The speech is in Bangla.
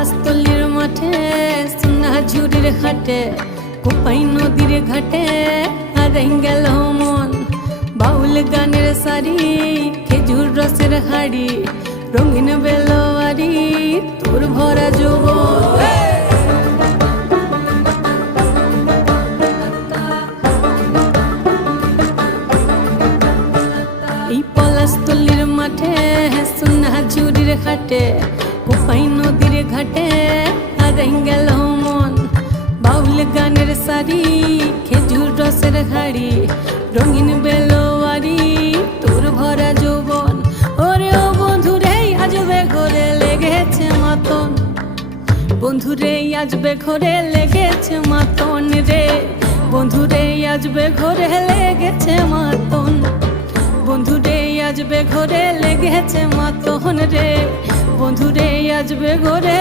পলাশতলির মাঠে সোনা ঝুড়ির হাটে কোপাই নদীর ঘাটে হারাই গেল মন বাউল গানের সারি খেজুর রসের হাড়ি রঙিন বেলোয়ারি তোর ভরা যৌবন এই পলাশতলির মাঠে সোনা ঝুড়ির হাটে কোপাই নদীর ঘাটে হারাই গেল মন বাউল গানের সারি খেজুর রসের হাড়ি রঙিন বেলোয়ারি তোর ভরা যৌবন ওরে ও বন্ধুরে আজবে ঘরে লেগেছে মাতন বন্ধুরে আজবে ঘরে লেগেছে মাতন রে বন্ধুরে আজবে ঘরে লেগেছে মাতন বন্ধুরে আজবে ঘরে লেগেছে মাতন রে বন্ধুরে আজবে ঘরে